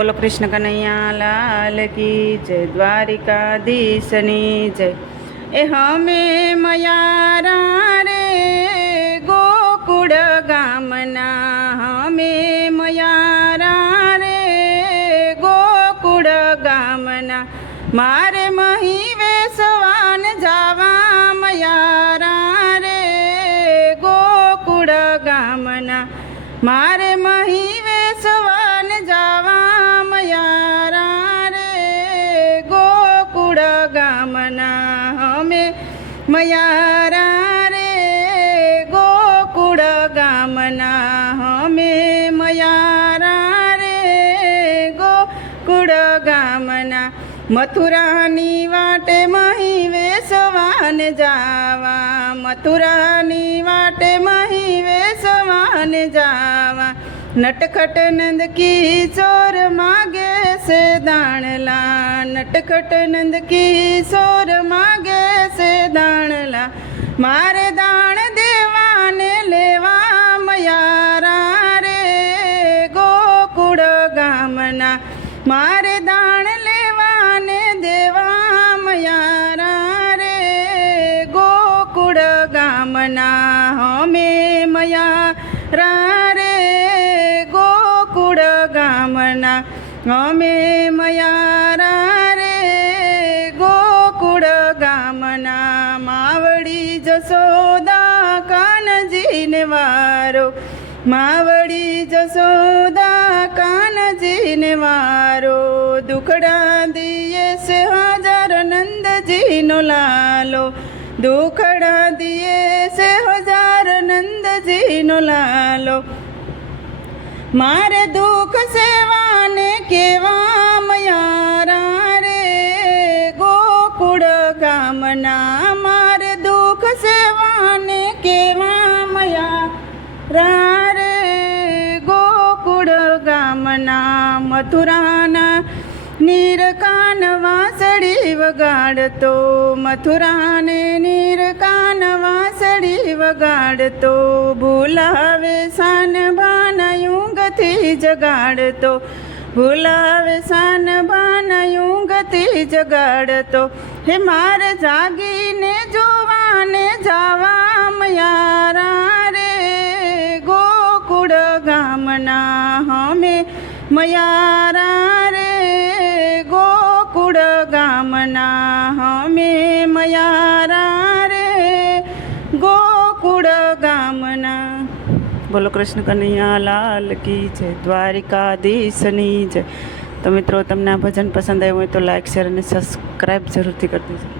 બોલો કૃષ્ણ કનૈયા લાલ કી જય, દ્વારિકાધીશની જય। એ હમે મયારા રે ગોકુળ ગામના, હમે મયારા રે ગોકુળ ગામના, મારે મહી વેસવાન જાવા મયારા રે ગોકુળ ગામના, મારે મહી વેસવાન જાવા મયારા રે ગોકુળ ગામના, અમે મયારા રે ગોકુળ ગામના, અમે મયારા રે ગોકુળ ગામના, મથુરાની વાટે મહી વેસવાન જાવા, મથુરાની વાટે મહી વેસવાન જાવા, નટખટ નંદ કી ચોર માગે છે દાણલા, નટખટ નંદ કી ચોર માગે છે દાણલા, મારે દાણ દેવાને લેવા મયારા રે ગોકુળ ગામના, મારે દાણ લેવાને દેવા મયારા રે ગોકુળ ગામના, અમે મયારા રે ગોકુળ ગામના, અમે મયારા રે ગોકુળ ગામના, માવડી જશોદા કાનજીને વારો, માવડી જશોદા કાનજીને વારો, દુખડા દિયે છે હજાર નંદજીનો લાલો, દુખડા દિયે છે હજાર નંદજીનો લાલો, મારે દુઃખ સેવાને કેવા મયારા રે ગોકુળ ગામના, મારે દુઃખ સેવાને કેવા મયારા રે ગોકુળ ગામના, મથુરાના નીરકાન વાંસળી વગાડતો, મથુરાને નીરકાન વાંસળી વગાડતો, ભૂલાવે સાન ભાના યુંગથી જગાડતો, ભૂલાવે સાન ભાના યુંગથી જગાડતો, હે મારે જાગીને જોવાને જાવા મયારા રે ગોકુળ ગામના, અમે મયારા રે ગોકુળ ગામના, અમે મયારા રે ગોકુળ ગામના। બોલો કૃષ્ણ કનૈયા લાલ કી જય, દ્વારિકાધીશની જય। તો મિત્રો, તમને આ ભજન પસંદ આવ્યું હોય તો લાઈક, શેર અને સબસ્ક્રાઈબ જરૂરથી કરી દેજો।